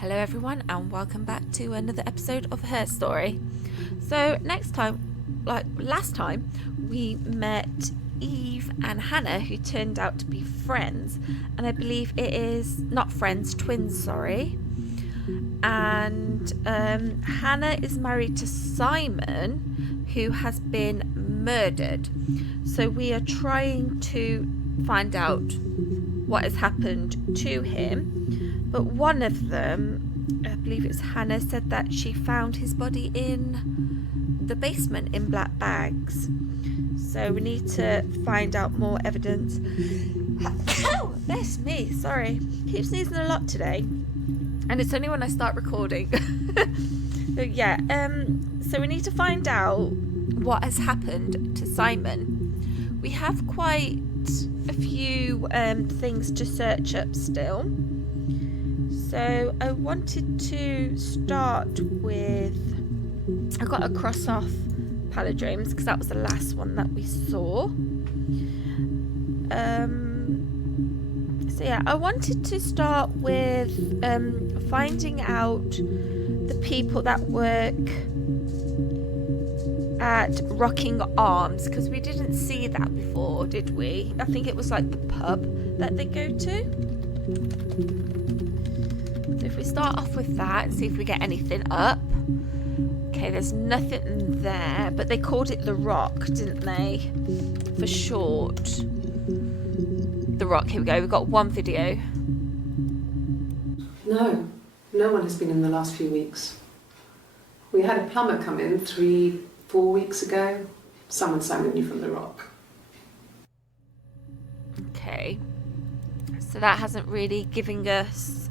Hello everyone and welcome back to another episode of Her Story. So last time we met Eve and Hannah, who turned out to be friends, and I believe it is not friends, twins, sorry. And Hannah is married to Simon, who has been murdered. So we are trying to find out what has happened to him. But one of them, I believe it's Hannah, said that she found his body in the basement in black bags. So we need to find out more evidence. Oh, bless me, sorry. Keep sneezing a lot today. And it's only when I start recording. So we need to find out what has happened to Simon. We have quite a few things to search up still. So I wanted to start with, I got to cross off palindromes because that was the last one that we saw. I wanted to start with finding out the people that work at Rocking Arms, because we didn't see that before, did we? I think it was like the pub that they go to. So if we start off with that and see if we get anything up. Okay, there's nothing there, but they called it the Rock, didn't they? For short. The Rock, here we go. We've got one video. No one has been in the last few weeks. We had a plumber come in 3-4 weeks ago. Someone knew from the Rock. Okay. So that hasn't really given us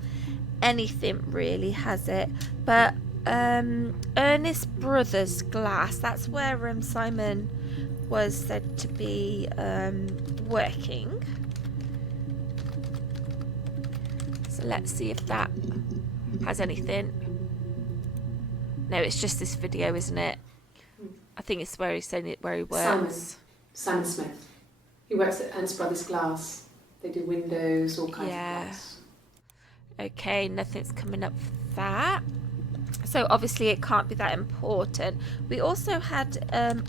anything, really, has it? But Ernest Brothers Glass, that's where Simon was said to be working. So let's see if that has anything. No, it's just this video, isn't it? I think it's where he's saying it, where he works. Simon Smith. He works at Ernest Brothers Glass. They do windows, all kinds of glass. Okay, nothing's coming up for that. So obviously it can't be that important. We also had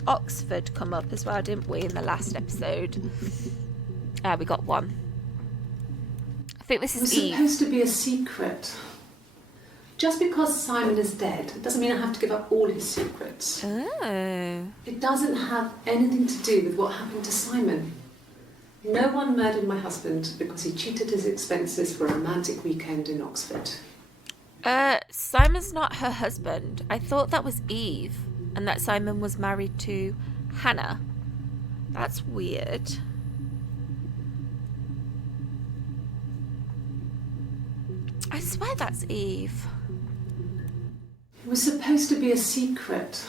Oxford come up as well, didn't we, in the last episode? We got one. I think this is Eve. It was supposed to be a secret. Just because Simon is dead doesn't mean I have to give up all his secrets. Oh. It doesn't have anything to do with what happened to Simon. No one murdered my husband because he cheated his expenses for a romantic weekend in Oxford. Simon's not her husband. I thought that was Eve, and that Simon was married to Hannah. That's weird. I swear that's Eve. It was supposed to be a secret.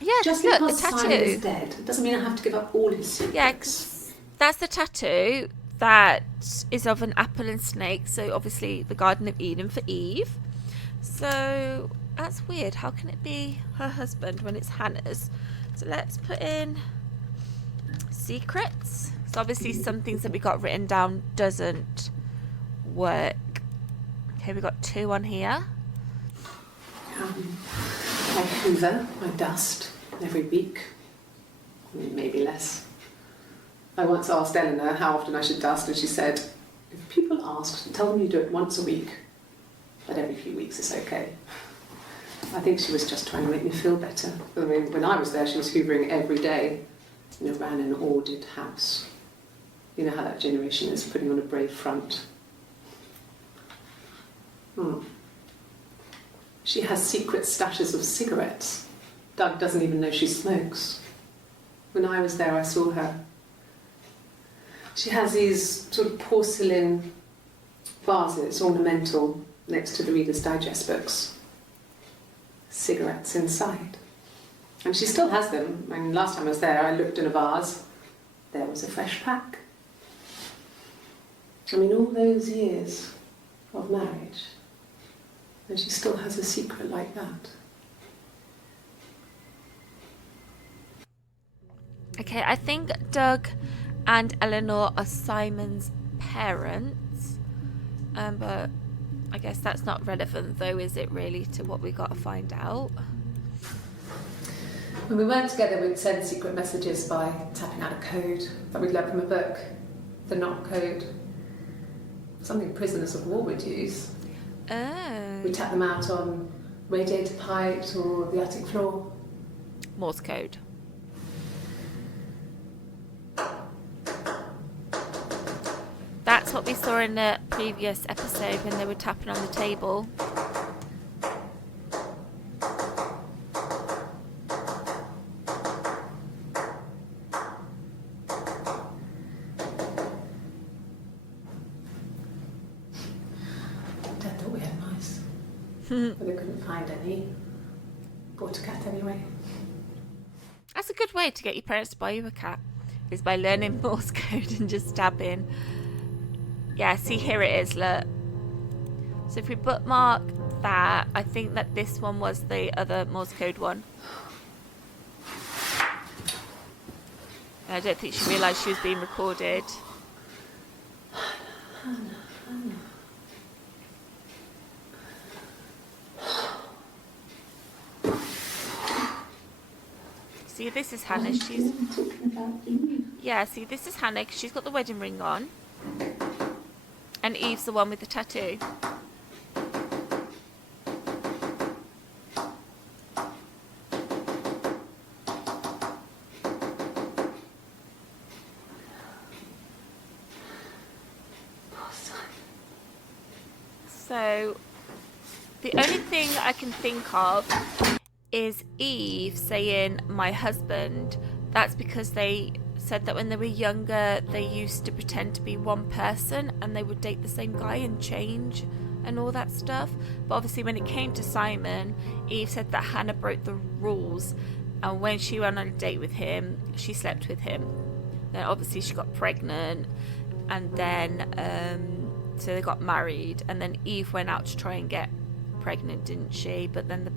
Yeah, just look, because the tattoo. Simon is dead doesn't mean I have to give up all his secrets. Yeah, 'cause that's the tattoo that is of an apple and snake. So obviously the Garden of Eden for Eve. So that's weird. How can it be her husband when it's Hannah's? So let's put in secrets. So obviously some things that we got written down doesn't work. Okay, we got 2 on here. I hoover, I dust every week. Maybe less. I once asked Eleanor how often I should dust, and she said, if people ask, tell them you do it once a week, but every few weeks is okay. I think she was just trying to make me feel better. I mean, when I was there, she was hoovering every day, ran an ordered house. You know how that generation is, putting on a brave front. She has secret stashes of cigarettes. Doug doesn't even know she smokes. When I was there, I saw her. She has these sort of porcelain vases, ornamental, next to the Reader's Digest books. Cigarettes inside. And she still has them. I mean, last time I was there, I looked in a vase. There was a fresh pack. I mean, all those years of marriage, and she still has a secret like that. Okay, I think Doug and Eleanor are Simon's parents. But I guess that's not relevant though, is it really, to what we got to find out? When we weren't together, we'd send secret messages by tapping out a code that we'd learned from a book, the knock code. Something prisoners of war would use. Oh. We'd tap them out on radiator pipes or the attic floor. Morse code. That's what we saw in the previous episode when they were tapping on the table. Dad thought we had mice, but they couldn't find any. Bought a cat anyway. That's a good way to get your parents to buy you a cat, is by learning Morse code and just tapping. Yeah, see, here it is, look. So if we bookmark that, I think that this one was the other Morse code one. I don't think she realised she was being recorded. See, this is Hannah. She's talking about Eve. Yeah, see, this is Hannah. She's got the wedding ring on. And Eve's the one with the tattoo. So, the only thing I can think of is Eve saying, my husband. That's because they said that when they were younger, they used to pretend to be one person and they would date the same guy and change and all that stuff. But obviously when it came to Simon, Eve said that Hannah broke the rules, and when she went on a date with him, she slept with him. Then obviously she got pregnant, and then so they got married, and then Eve went out to try and get pregnant, didn't she? But then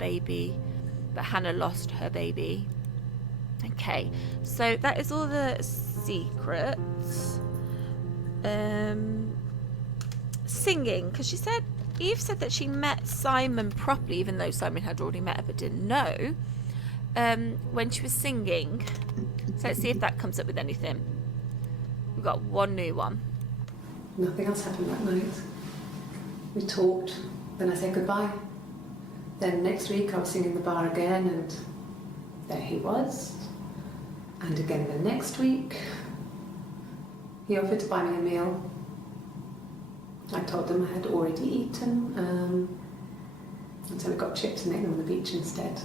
but Hannah lost her baby. Okay, so that is all the secrets. Singing, because Eve said that she met Simon properly, even though Simon had already met her but didn't know, when she was singing. So let's see if that comes up with anything. We've got one new one. Nothing else happened that night. We talked, then I said goodbye. Then next week I was singing in the bar again, and there he was. And again the next week, he offered to buy me a meal. I told him I had already eaten, and so we got chips and ate them on the beach instead.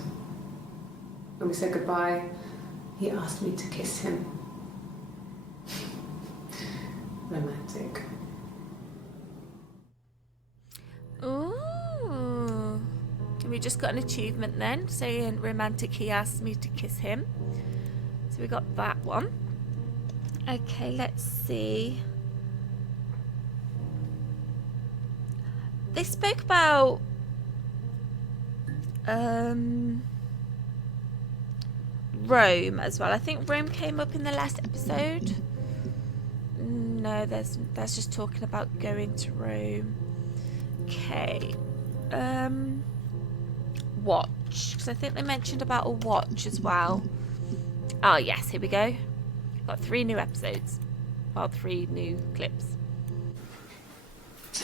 When we said goodbye, he asked me to kiss him. Romantic. Ooh. We just got an achievement then, saying romantic, he asked me to kiss him. So we got that one. Okay, let's see. They spoke about Rome as well. I think Rome came up in the last episode. No, that's just talking about going to Rome. Okay. Watch, because I think they mentioned about a watch as well. Oh yes, here we go. Got 3 new episodes. Well, 3 new clips.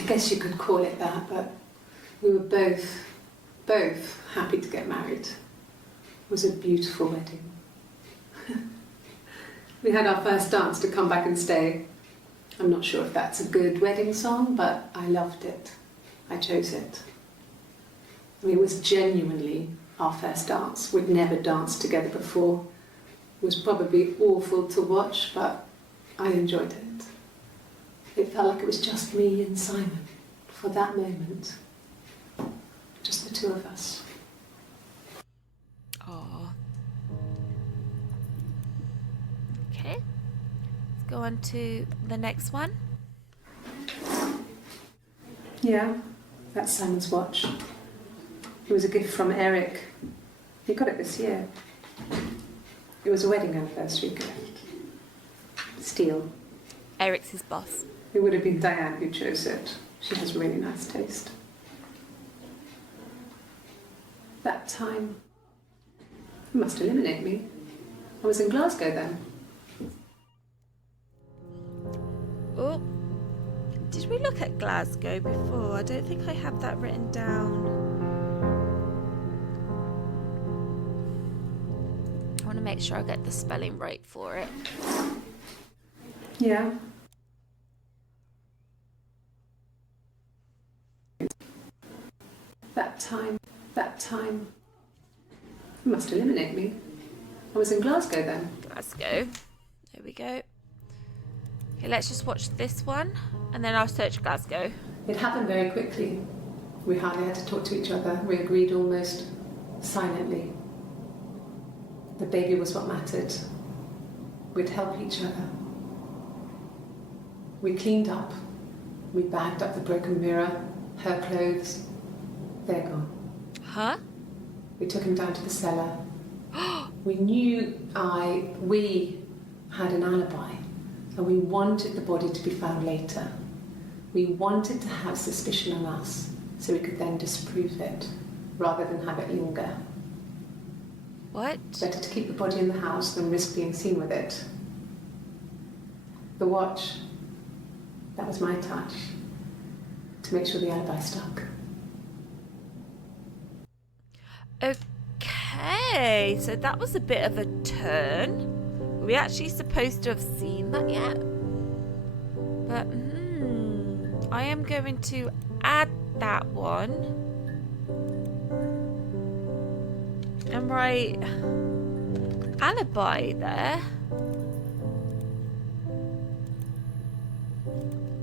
I guess you could call it that, but we were both happy to get married. It was a beautiful wedding. We had our first dance to Come Back and Stay. I'm not sure if that's a good wedding song, but I loved it. I chose it. I mean, it was genuinely our first dance. We'd never danced together before. It was probably awful to watch, but I enjoyed it. It felt like it was just me and Simon for that moment. Just the 2 of us. Oh. Okay. Let's go on to the next one. Yeah, that's Simon's watch. It was a gift from Eric. He got it this year. It was a wedding anniversary gift. Steel. Eric's his boss. It would have been Diane who chose it. She has really nice taste. That time. You must eliminate me. I was in Glasgow then. Oh, did we look at Glasgow before? I don't think I have that written down. I want to make sure I get the spelling right for it. Yeah. That time. You must eliminate me. I was in Glasgow then. Glasgow. There we go. Okay, let's just watch this one and then I'll search Glasgow. It happened very quickly. We hardly had to talk to each other. We agreed almost silently. The baby was what mattered. We'd help each other. We cleaned up. We bagged up the broken mirror, her clothes. They're gone. Huh? We took him down to the cellar. We had an alibi, and we wanted the body to be found later. We wanted to have suspicion on us, so we could then disprove it, rather than have it linger. What? Better to keep the body in the house than risk being seen with it. The watch, that was my touch, to make sure the alibi stuck. Okay, so that was a bit of a turn. Were we actually supposed to have seen that yet? But, I am going to add that one. And write alibi there.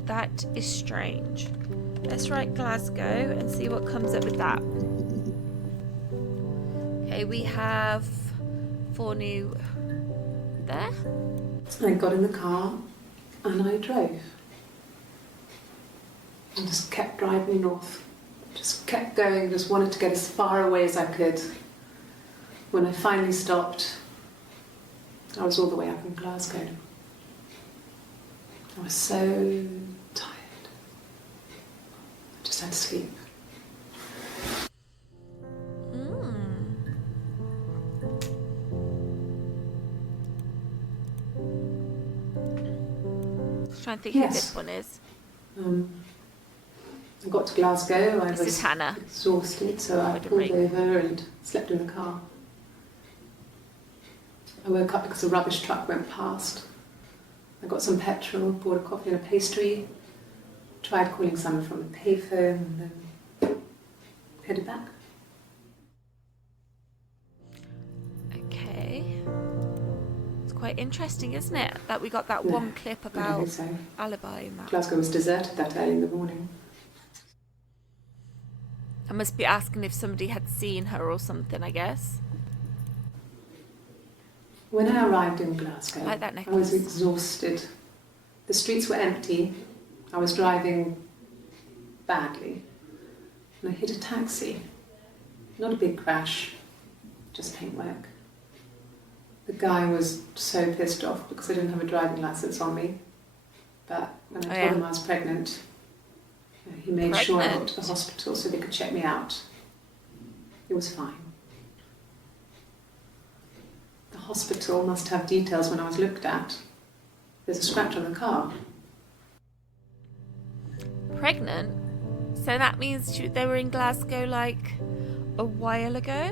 That is strange. Let's write Glasgow and see what comes up with that. Okay, we have 4 new there. I got in the car and I drove. And just kept driving north. Just kept going, just wanted to get as far away as I could. When I finally stopped, I was all the way up in Glasgow. I was so tired. I just had to sleep. Trying to think who this one is. I got to Glasgow. I This was is Hannah. exhausted, so I pulled over and slept in the car. I woke up because a rubbish truck went past. I got some petrol, bought a coffee and a pastry, tried calling someone from a payphone, and then headed back. Okay. It's quite interesting, isn't it? That we got that No, one clip I don't about think so. alibi and that. Glasgow was deserted that early in the morning. I must be asking if somebody had seen her or something, I guess. When I arrived in Glasgow, I like that I was necklace. exhausted. The streets were empty. I was driving badly. And I hit a taxi. Not a big crash, just paintwork. The guy was so pissed off because I didn't have a driving license on me. But when I told him I was pregnant, he made sure I got to the hospital so they could check me out. It was fine. The hospital must have details when I was looked at. There's a scratch on the car. Pregnant? So that means they were in Glasgow like a while ago?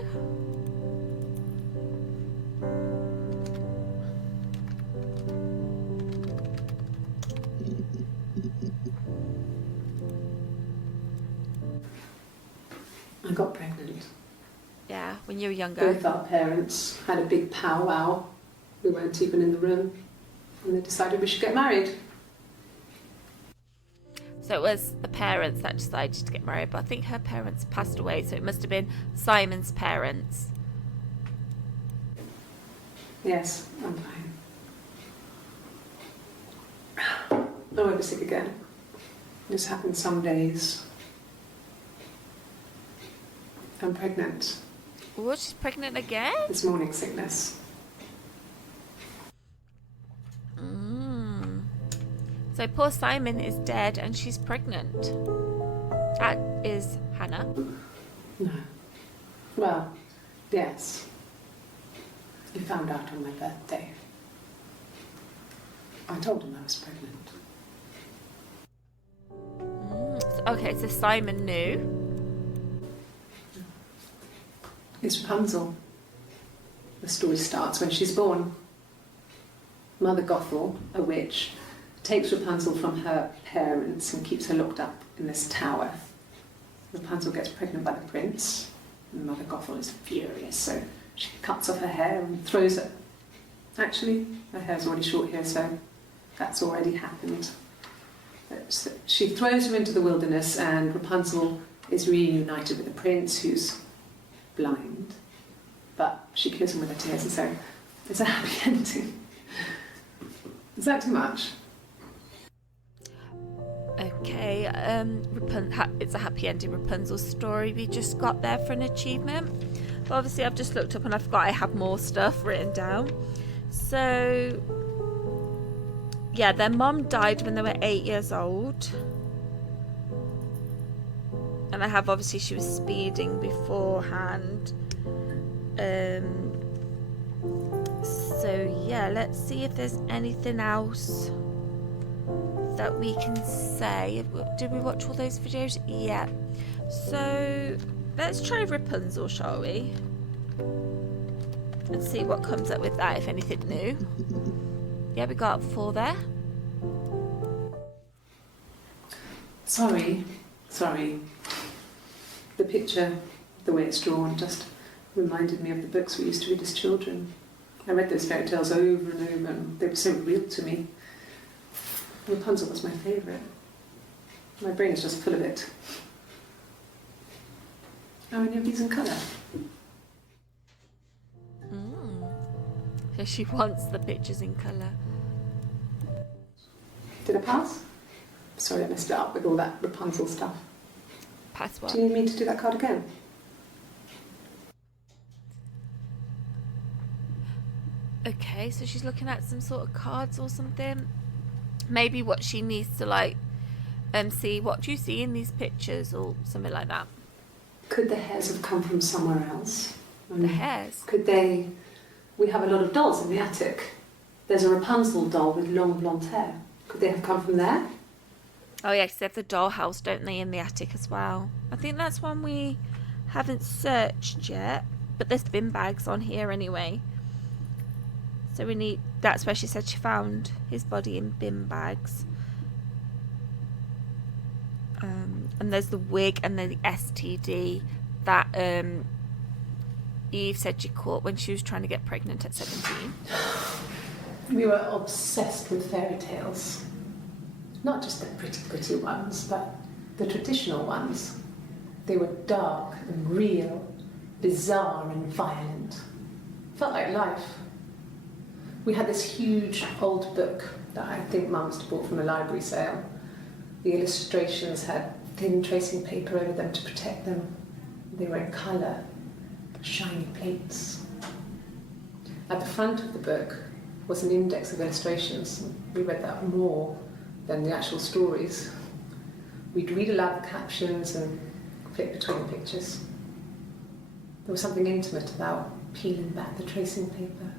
I got pregnant. Yeah, when you were younger. Both our parents had a big powwow. We weren't even in the room. And they decided we should get married. So it was the parents that decided to get married, but I think her parents passed away, so it must have been Simon's parents. Yes, I'm fine. I won't be sick again. This happens some days. I'm pregnant. Oh, she's pregnant again? This morning sickness. So poor Simon is dead and she's pregnant. That is Hannah. No. Well, yes. He found out on my birthday. I told him I was pregnant. Okay, so Simon knew. It's Rapunzel. The story starts when she's born. Mother Gothel, a witch, takes Rapunzel from her parents and keeps her locked up in this tower. Rapunzel gets pregnant by the prince, and Mother Gothel is furious, so she cuts off her hair and throws it. Actually, her hair's already short here, so that's already happened. So she throws her into the wilderness, and Rapunzel is reunited with the prince, who's blind, but she kills him with her tears, and so it's a happy ending. Is that too much? Okay, it's a happy ending Rapunzel's story. We just got there for an achievement. But obviously, I've just looked up and I forgot I have more stuff written down. So, yeah, their mom died when they were 8 years old. And I have, obviously, she was speeding beforehand. So, yeah, let's see if there's anything else that we can say. Did we watch all those videos? Yeah. So let's try Rapunzel, shall we? And see what comes up with that, if anything new. Yeah, we got 4 there. Sorry. The picture, the way it's drawn, just reminded me of the books we used to read as children. I read those fairy tales over and over, and they were so real to me. Rapunzel was my favourite. My brain's just full of it. Are any of these in colour? So she wants the pictures in colour. Did I pass? Sorry, I messed it up with all that Rapunzel stuff. Pass what? Do you need me to do that card again? Okay, so she's looking at some sort of cards or something. Maybe what she needs to see. What do you see in these pictures, or something like that? Could the hairs have come from somewhere else? The hairs? Could they? We have a lot of dolls in the attic. There's a Rapunzel doll with long blonde hair. Could they have come from there? Oh yeah, 'cause they have the dollhouse, don't they, in the attic as well? I think that's one we haven't searched yet, but there's bin bags on here anyway. So that's where she said she found his body in bin bags. And there's the wig and then the STD that Eve said she caught when she was trying to get pregnant at 17. We were obsessed with fairy tales. Not just the pretty ones, but the traditional ones. They were dark and real, bizarre and violent. Felt like life. We had this huge old book that I think Mum must have bought from a library sale. The illustrations had thin tracing paper over them to protect them. They were in colour, shiny plates. At the front of the book was an index of illustrations. We read that more than the actual stories. We'd read aloud the captions and flip between the pictures. There was something intimate about peeling back the tracing paper,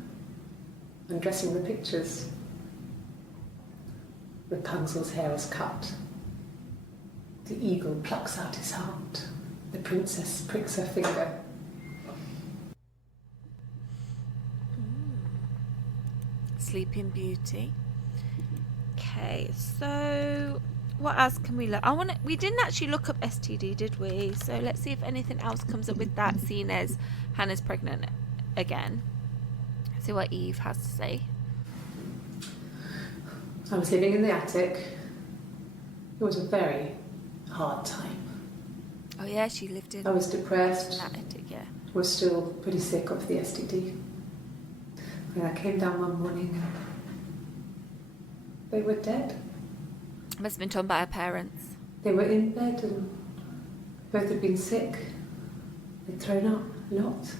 undressing the pictures. Rapunzel's hair is cut. The eagle plucks out his heart. The princess pricks her finger. Sleeping Beauty. Okay, so what else can we look? We didn't actually look up STD, did we? So let's see if anything else comes up with that, seeing as Hannah's pregnant again. See what Eve has to say. I was living in the attic. It was a very hard time. Oh yeah, she lived in. I was depressed. In that attic, yeah. Was still pretty sick of the STD. And I came down one morning and they were dead. Must have been told by her parents. They were in bed and both had been sick. They'd thrown up a lot.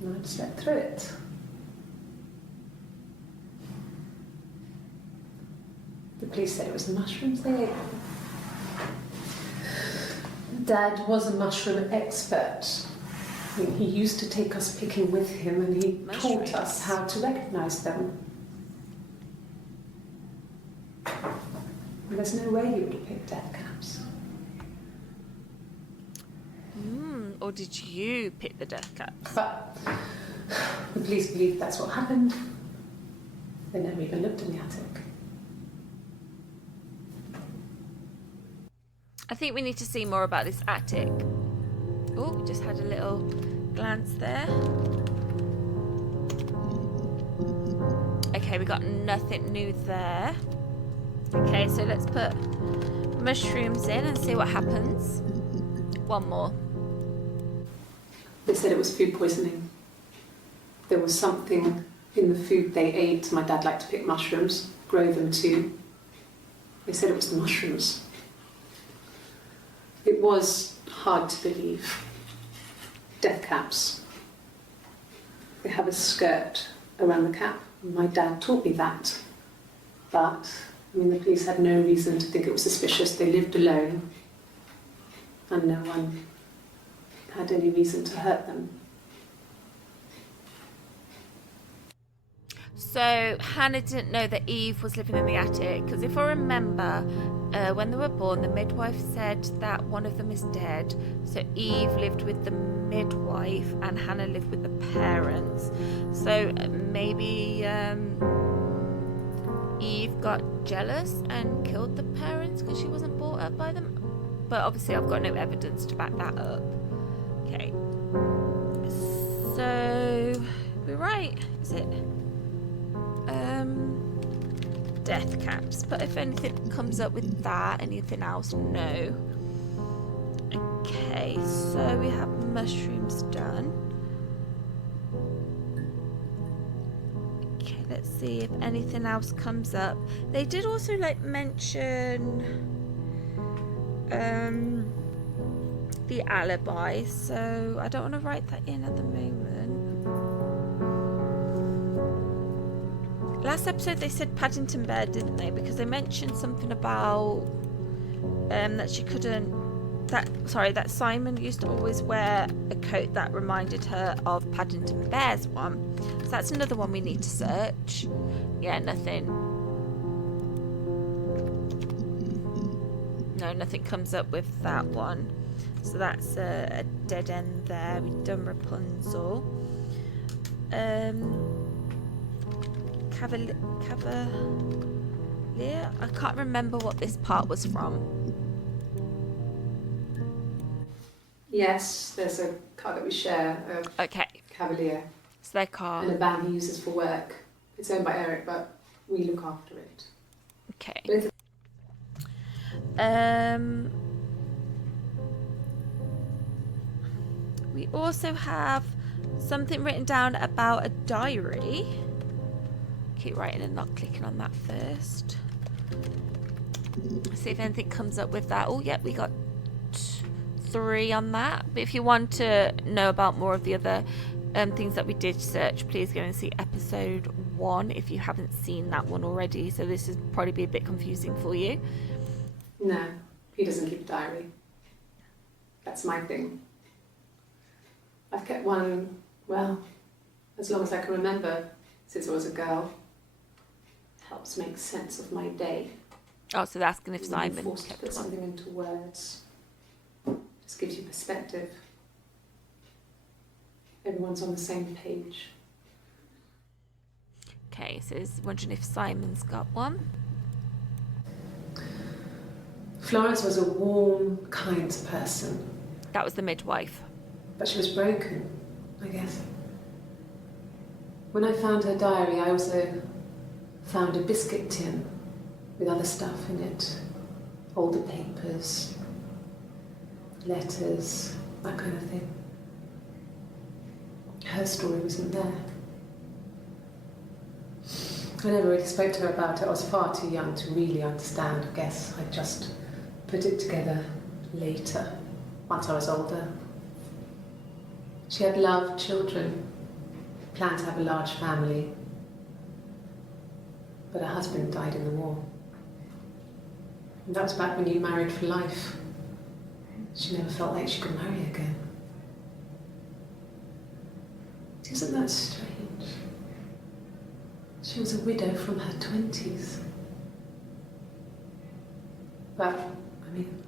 And I'd slept through it. The police said it was the mushrooms they ate. Dad was a mushroom expert. I mean, he used to take us picking with him and he taught us how to recognise them. And there's no way he would have picked death caps. Or did you pick the death caps? But the police believe that's what happened. They never even looked in the attic. I think we need to see more about this attic. Oh, we just had a little glance there. Okay, we got nothing new there. Okay, so let's put mushrooms in and see what happens. One more. They said it was food poisoning. There was something in the food they ate. My dad liked to pick mushrooms, grow them too. They said it was the mushrooms. It was hard to believe. Death caps. They have a skirt around the cap. My dad taught me that. But, I mean, the police had no reason to think it was suspicious. They lived alone. And no one had any reason to hurt them. So Hannah didn't know that Eve was living in the attic, because if I remember, when they were born, the midwife said that one of them is dead. So Eve lived with the midwife and Hannah lived with the parents. So maybe Eve got jealous and killed the parents because she wasn't brought up by them. But obviously I've got no evidence to back that up. Okay. So we're right, is it? Death caps. But if anything comes up with that, anything else, no. Okay, so we have mushrooms done. Okay, let's see if anything else comes up. They did also mention the alibi, so I don't want to write that in at the moment. Last episode they said Paddington Bear, didn't they? Because they mentioned something about that she couldn't. That Simon used to always wear a coat that reminded her of Paddington Bear's one. So that's another one we need to search. Yeah, nothing. No, nothing comes up with that one. So that's a dead end there. We've done Rapunzel. Cavalier? I can't remember what this part was from. Yes, there's a car that we share, Okay. Cavalier. It's their car. And a van he uses for work. It's owned by Eric, but we look after it. Okay. We also have something written down about a diary. Keep writing and not clicking on that first. See if anything comes up with that. Oh, yep, we got 3 on that. But if you want to know about more of the other things that we did search, please go and see episode 1 if you haven't seen that one already. So this is probably be a bit confusing for you. No, he doesn't keep a diary. That's my thing. I've kept one, well, as long as I can remember, since I was a girl. Helps make sense of my day. Oh, so they're asking if Simon You're forced to kept put one. something into words. Just gives you perspective. Everyone's on the same page. Okay, so he's wondering if Simon's got one. Florence was a warm, kind person. That was the midwife. But she was broken, I guess. When I found her diary, I also found a biscuit tin with other stuff in it. Older papers, letters, that kind of thing. Her story wasn't there. I never really spoke to her about it. I was far too young to really understand, I guess. I just put it together later, once I was older. She had loved children, planned to have a large family, but her husband died in the war. And that was back when you married for life. she never felt like she could marry again. Isn't that strange? She was a widow from her 20s. But, I mean,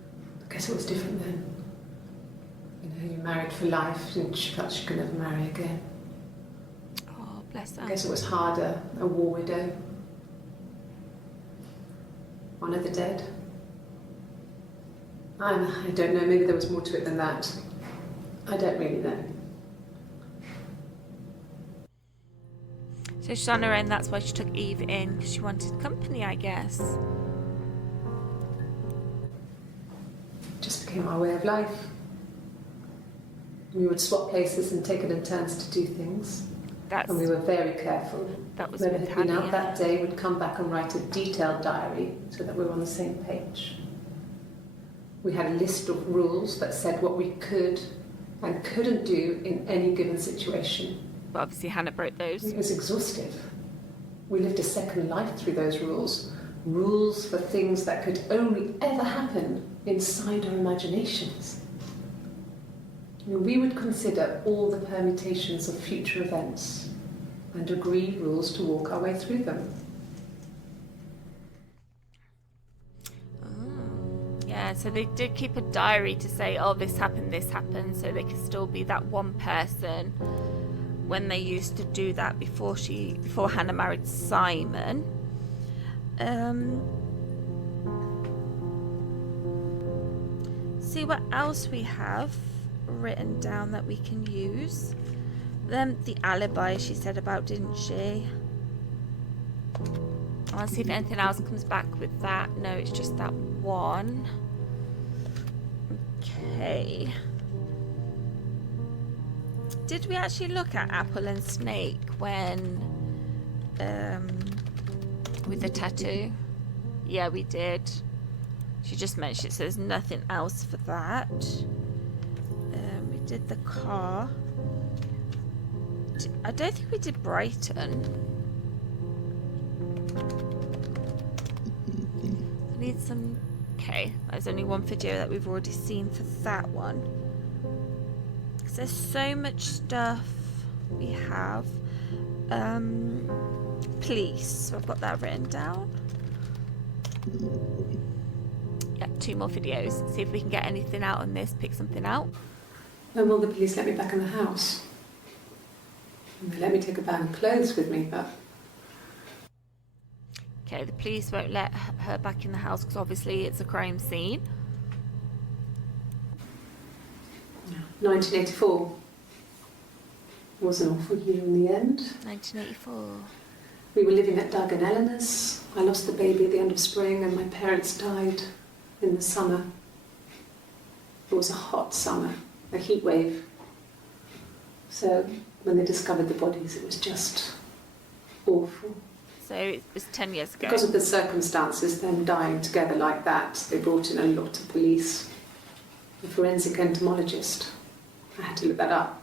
I guess it was different then. You know, you married for life and she felt she could never marry again. Oh, bless her. I guess it was harder, a war widow. One of the dead. I don't know, maybe there was more to it than that. I don't really know. So she's on her own, that's why she took Eve in, because she wanted company, I guess. Just became our way of life. We would swap places and take it in turns to do things. And we were very careful. That was Whoever with had been Hannah, out that day would come back and write a detailed diary so that we were on the same page. We had a list of rules that said what we could and couldn't do in any given situation. But obviously Hannah broke those. It was exhaustive. We lived a second life through those rules. Rules for things that could only ever happen inside our imaginations. We would consider all the permutations of future events and agree rules to walk our way through them. Yeah, so they did keep a diary to say, oh, this happened, so they could still be that one person when they used to do that before Hannah married Simon. See what else we have written down that we can use. Then the alibi she said about, didn't she? I want to see if anything else comes back with that. No, it's just that one. Okay. Did we actually look at Apple and Snake when with the tattoo? Yeah, we did. She just mentioned it, so there's nothing else for that. We did the car. I don't think we did Brighton. I need some... Okay, there's only one video that we've already seen for that one. Because there's so much stuff we have. Police, so I've got that written down. Yeah, 2 more videos. See if we can get anything out on this, pick something out. When will the police let me back in the house? They let me take a bag of clothes with me, but... Okay, the police won't let her back in the house because obviously it's a crime scene. 1984 was an awful year in the end. 1984. We were living at Doug and Eleanor's. I lost the baby at the end of spring and my parents died in the summer. It was a hot summer, a heat wave. So when they discovered the bodies, it was just awful. So it was 10 years ago. Because of the circumstances, them dying together like that, they brought in a lot of police. A forensic entomologist. I had to look that up.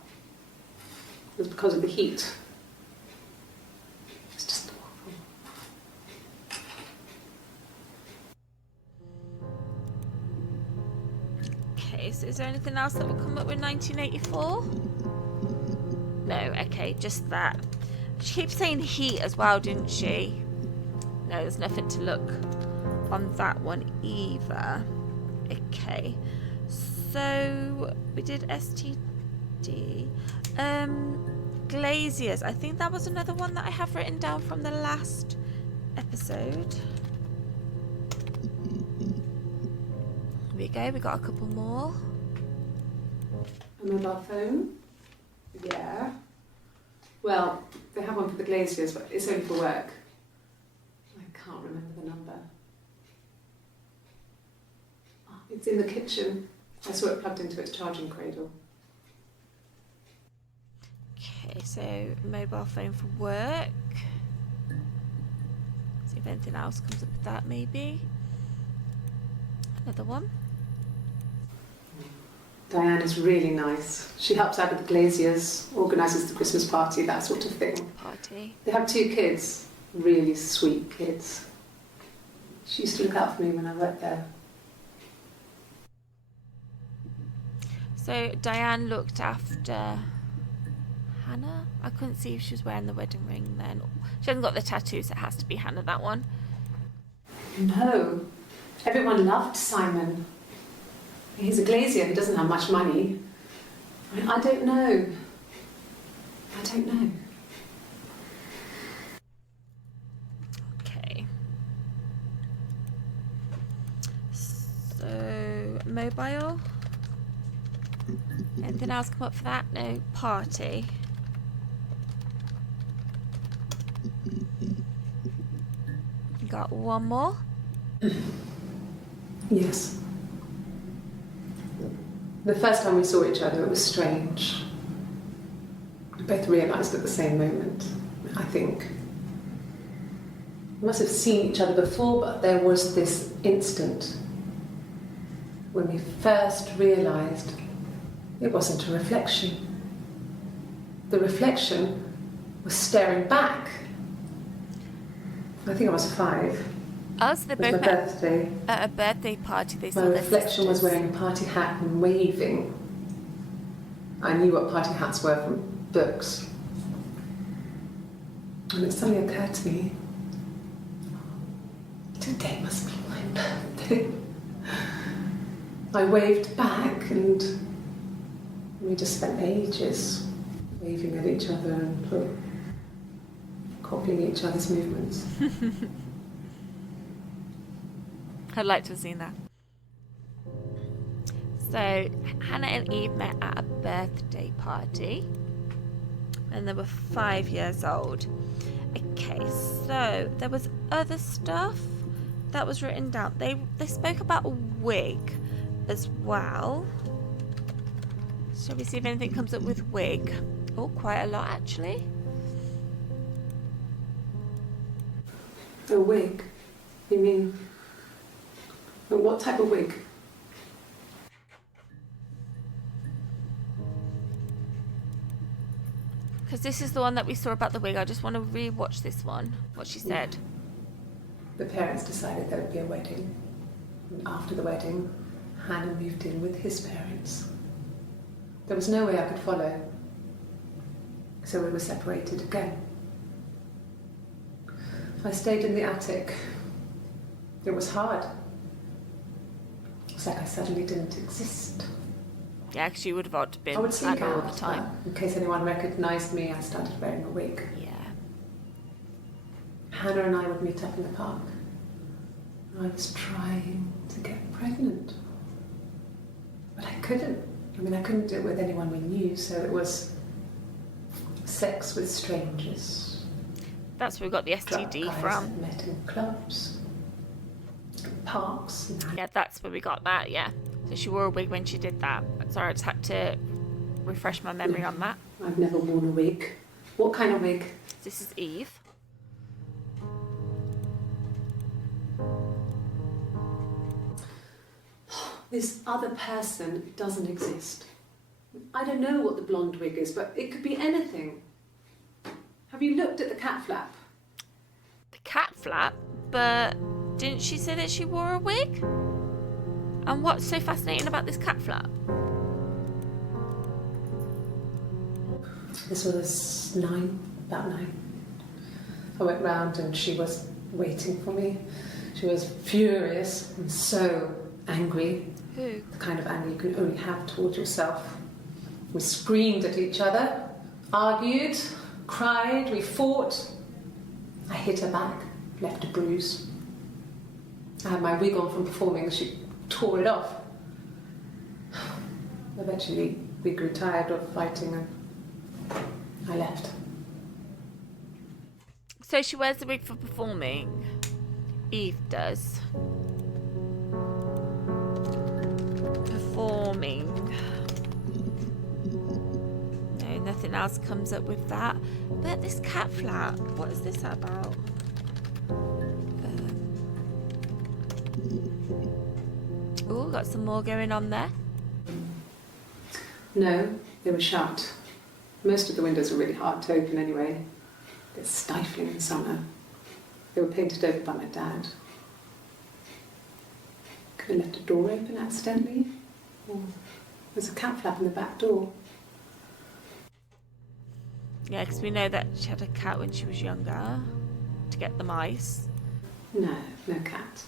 It was because of the heat. It's just awful. Okay, so is there anything else that would come up with 1984? No, okay, just that. She keeps saying heat as well, didn't she? No, there's nothing to look on that one either. Okay, so we did STD. Glaziers. I think that was another one that I have written down from the last episode. Here we go, we got a couple more. A mobile phone? Yeah. Well, they have one for the Glaziers, but it's only for work. I can't remember the number. Oh, it's in the kitchen. I saw it plugged into its charging cradle. Okay, so mobile phone for work. See if anything else comes up with that, maybe. Another one. Diana's really nice. She helps out with the Glaziers, organises the Christmas party, that sort of thing. Party. They have 2 kids, really sweet kids. She used to look out for me when I worked there. So Diane looked after Hannah. I couldn't see if she was wearing the wedding ring then. She hasn't got the tattoos, so it has to be Hannah, that one. No. Everyone loved Simon. He's a glazier who doesn't have much money. I don't know. I don't know. Okay. So, mobile. Anything else come up for that? No. Party. Got one more? Yes. The first time we saw each other, it was strange. We both realised at the same moment, I think. We must have seen each other before, but there was this instant when we first realised it wasn't a reflection. The reflection was staring back. I think I was 5. Oh, so they It was both my met birthday. at a birthday party. They saw My their reflection was sisters. wearing a party hat and waving. I knew what party hats were from books. And it suddenly occurred to me, today must be my birthday. I waved back and we just spent ages waving at each other and copying each other's movements. I'd like to have seen that. So, Hannah and Eve met at a birthday party and they were 5 years old. Okay, so there was other stuff that was written down. They spoke about a wig as well. Shall we see if anything comes up with wig? Oh, quite a lot actually. A wig? You mean, what type of wig? Because this is the one that we saw about the wig. I just want to re-watch this one, what she said. The parents decided there would be a wedding. And after the wedding, Hannah moved in with his parents. There was no way I could follow. So we were separated again. I stayed in the attic. It was hard. It's like I suddenly didn't exist. Yeah, because you would have ought to I been would sneak sad all out, the time. but in case anyone recognised me, I started wearing a wig. Yeah. Hannah and I would meet up in the park. I was trying to get pregnant. But I couldn't. I mean, I couldn't do it with anyone we knew, so it was sex with strangers. That's where we got the Drunk STD guys from. I'd met in clubs, parks. And Yeah, that's where we got that, yeah. So she wore a wig when she did that. Sorry, I just had to refresh my memory on that. I've never worn a wig. What kind of wig? This is Eve. This other person doesn't exist. I don't know what the blonde wig is, but it could be anything. Have you looked at the cat flap? The cat flap, but didn't she say that she wore a wig? And what's so fascinating about this cat flap? This was about 9. I went round and she was waiting for me. She was furious and so angry. Who? The kind of anger you can only have towards yourself. We screamed at each other, argued, cried, we fought. I hit her back, left a bruise. I had my wig on from performing and she tore it off. Eventually, we grew tired of fighting and I left. So she wears the wig for performing. Eve does. Performing. No, nothing else comes up with that. But this cat flap, what is this about? Oh, got some more going on there. No, they were shut. Most of the windows were really hard to open anyway. They're stifling in summer. They were painted over by my dad. Could have left a door open accidentally. Or There's a cat flap in the back door. Yeah, because we know that she had a cat when she was younger to get the mice. No cat.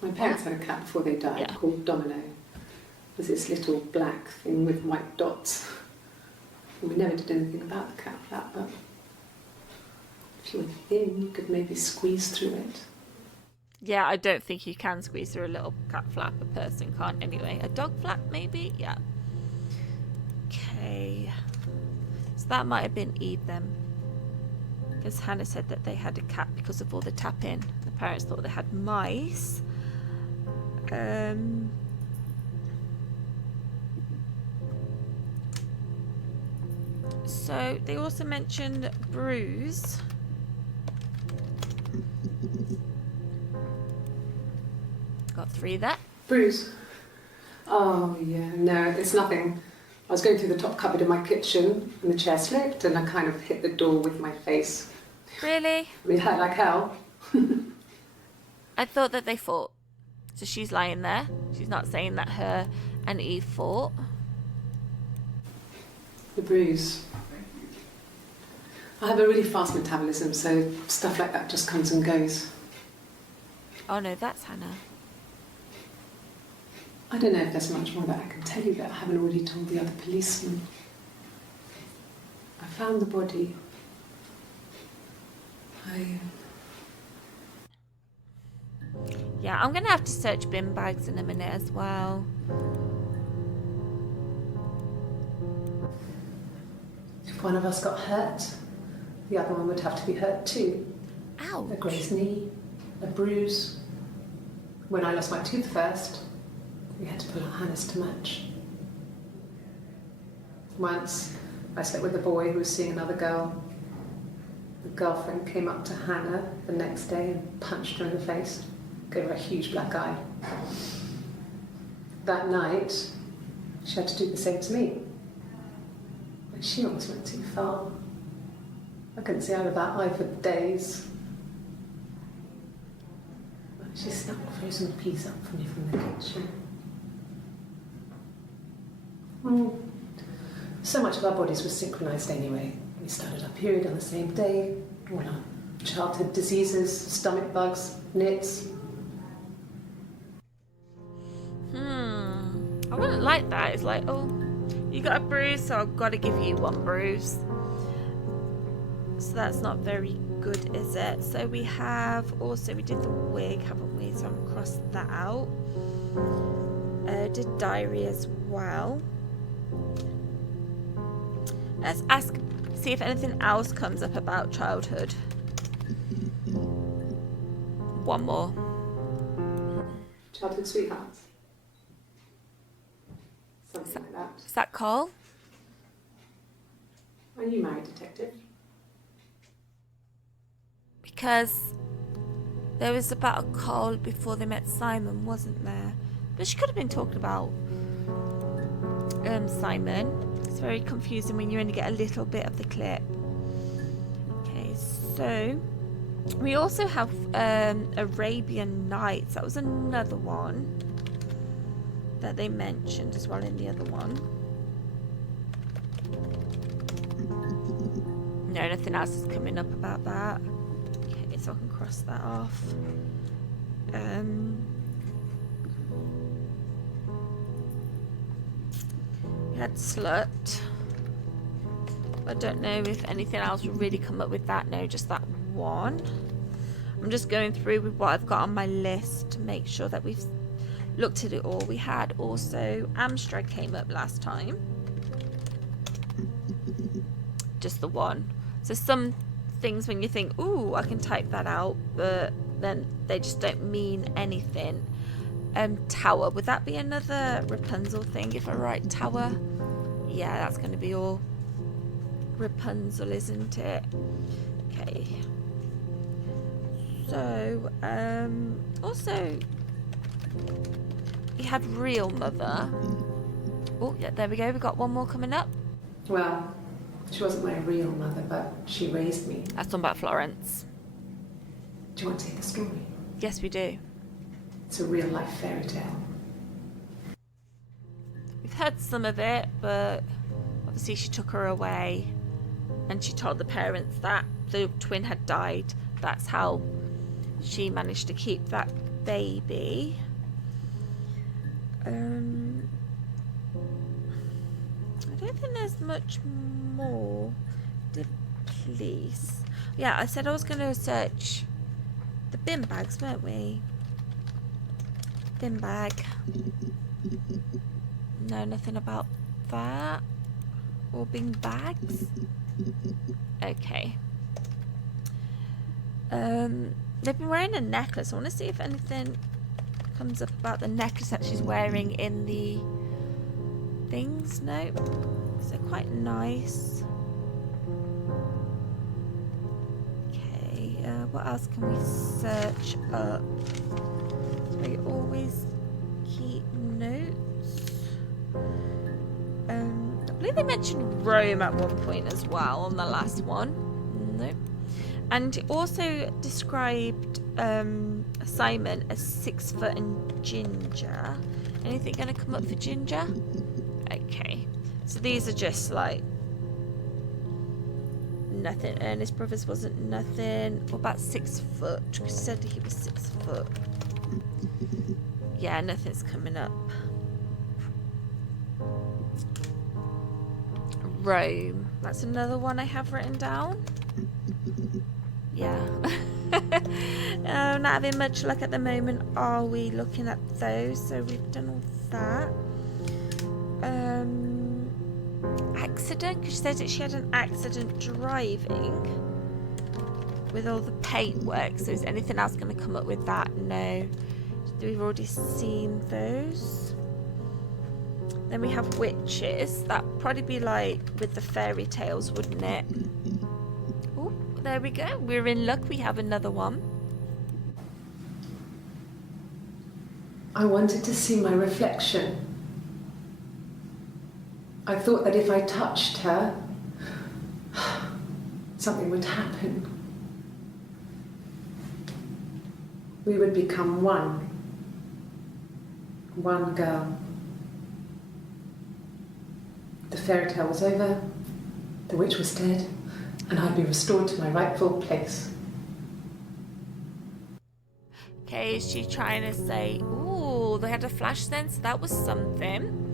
My parents had a cat before they died called Domino. It was this little black thing with white dots. And we never did anything about the cat flap, but if you were thin, you could maybe squeeze through it. Yeah, I don't think you can squeeze through a little cat flap. A person can't anyway. A dog flap, maybe? Yeah. Okay. So that might have been Eve then. Because Hannah said that they had a cat because of all the tapping. The parents thought they had mice. So they also mentioned Bruce. Got 3 there. Bruce? Oh, yeah, no, it's nothing. I was going through the top cupboard in my kitchen and the chair slipped and I kind of hit the door with my face. Really? I mean, hurt like hell. I thought that they fought. So she's lying there. She's not saying that her and Eve fought. The bruise. I have a really fast metabolism, so stuff like that just comes and goes. Oh no, that's Hannah. I don't know if there's much more that I can tell you that I haven't already told the other policemen. I found the body. Yeah, I'm going to have to search bin bags in a minute as well. If one of us got hurt, the other one would have to be hurt too. Ouch. A grazed knee, a bruise. When I lost my tooth first, we had to pull out Hannah's to match. Once, I slept with a boy who was seeing another girl. The girlfriend came up to Hannah the next day and punched her in the face, gave her a huge black eye. That night, she had to do the same to me. But she almost went too far. I couldn't see out of that eye for days. She snuck a frozen piece up for me from the kitchen. So much of our bodies was synchronised anyway. We started our period on the same day. All our childhood diseases, stomach bugs, nits. I wouldn't like that. It's like, oh, you got a bruise, so I've got to give you one bruise. So that's not very good, is it? So we have also, we did the wig, haven't we? So I'm going to cross that out. Did diary as well. Let's see if anything else comes up about childhood. One more. Childhood sweethearts. Something like that. Is that Carl? Are you married, detective? Because there was about a Carl before they met Simon, wasn't there? But she could have been talking about Simon. It's very confusing when you only get a little bit of the clip. Okay, so we also have Arabian Nights. That was another one that they mentioned as well in the other one. No, nothing else is coming up about that. Okay, so I can cross that off. We had Slut. I don't know if anything else will really come up with that. No, just that one. I'm just going through with what I've got on my list to make sure that we've looked at it all. We had also Amstrad came up last time. Just the one. So some things when you think, ooh, I can type that out, but then they just don't mean anything. Tower, would that be another Rapunzel thing if I write tower? Yeah, that's going to be all Rapunzel, isn't it? Okay. So, also, we had Real Mother. Oh, yeah, there we go. We got one more coming up. Well, she wasn't my real mother, but she raised me. That's one about Florence. Do you want to hear the story? Yes, we do. It's a real life fairy tale. We've heard some of it, but obviously she took her away and she told the parents that the twin had died. That's how she managed to keep that baby. I don't think there's much more. The police. Yeah, I said I was going to search the bin bags, weren't we? Bin bag. No, nothing about that. Or bin bags. Okay. They've been wearing a necklace. I want to see if anything comes up about the necklace that she's wearing in the things. No, they're quite nice. Okay, what else can we search up? So we always keep notes. I believe they mentioned Rome at one point as well on the last one. Nope. And it also described Simon as 6 foot and ginger. Anything going to come up for ginger? Okay. So these are just like nothing. Ernest Brothers wasn't nothing. What about 6 foot? He said he was 6 foot. Yeah, nothing's coming up. Rome. That's another one I have written down. Yeah. Not having much luck at the moment. Are we looking at those? So we've done all that. Accident, because she said that she had an accident driving with all the paintwork. So is anything else going to come up with that? No. We've already seen those. Then we have witches. That'd probably be like with the fairy tales, wouldn't it? Oh, there we go. We're in luck. We have another one. I wanted to see my reflection. I thought that if I touched her, something would happen. We would become one. One girl. The fairy tale was over, the witch was dead, and I'd be restored to my rightful place. Okay, is she trying to say, ooh, they had a flash then, so that was something.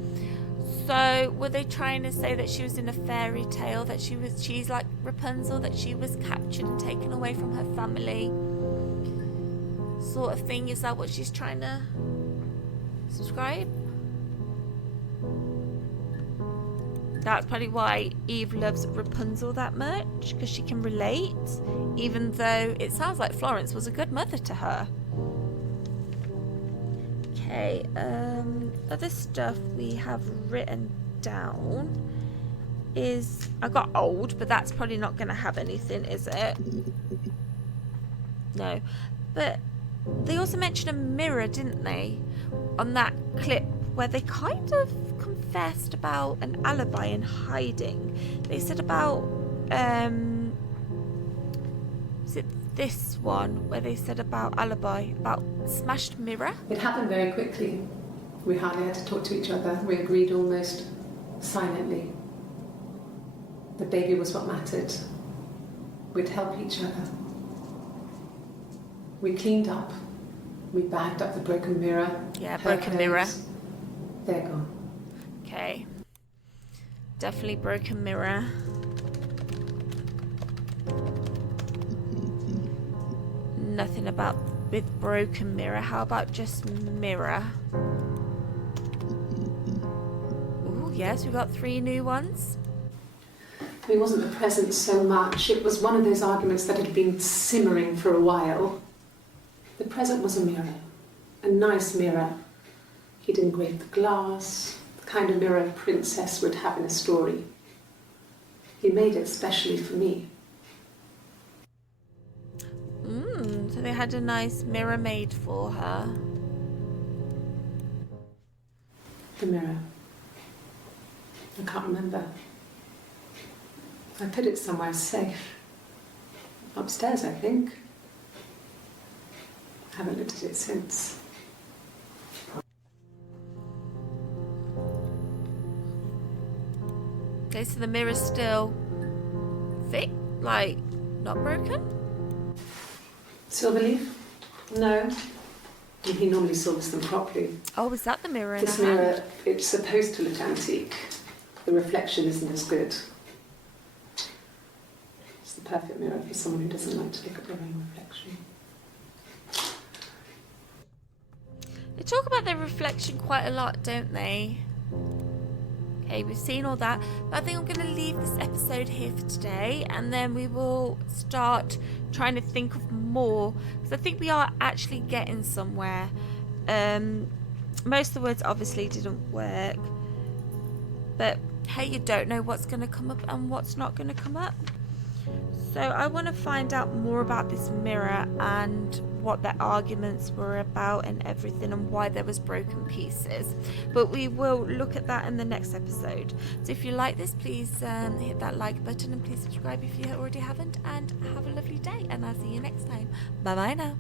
So were they trying to say that she was in a fairy tale, that she's like Rapunzel, that she was captured and taken away from her family? Sort of thing. Is that what she's trying to subscribe? That's probably why Eve loves Rapunzel that much, because she can relate, even though it sounds like Florence was a good mother to her. Okay, other stuff we have written down is, I got old, but that's probably not going to have anything, is it? No. But they also mentioned a mirror, didn't they? On that clip where they kind of confessed about an alibi and hiding. They said about, is it this one where they said about alibi, about smashed mirror? It happened very quickly. We hardly had to talk to each other. We agreed almost silently. The baby was what mattered. We'd help each other. We cleaned up. We bagged up the broken mirror. Yeah, broken mirror. They're gone. Okay. Definitely broken mirror. Nothing about with broken mirror. How about just mirror? Oh, yes, we got 3 new ones. It wasn't the present so much. It was one of those arguments that had been simmering for a while. The present was a mirror. A nice mirror. He'd engraved the glass, the kind of mirror a princess would have in a story. He made it specially for me. So they had a nice mirror made for her. The mirror. I can't remember. I put it somewhere safe. Upstairs, I think. I haven't looked at it since. Okay, so the mirror's still like not broken? Silver leaf? No. He normally silvers them properly. Oh, is that the mirror in This the hand? mirror, it's supposed to look antique. The reflection isn't as good. It's the perfect mirror for someone who doesn't like to look at their own reflection. They talk about their reflection quite a lot, don't they? Okay, we've seen all that, but I think I'm going to leave this episode here for today, and then we will start trying to think of more, because I think we are actually getting somewhere. Most of the words obviously didn't work, but hey, you don't know what's going to come up and what's not going to come up. So I want to find out more about this mirror and what their arguments were about and everything, and why there was broken pieces. But we will look at that in the next episode. So if you like this, please hit that like button, and please subscribe if you already haven't, and have a lovely day, and I'll see you next time. Bye bye now.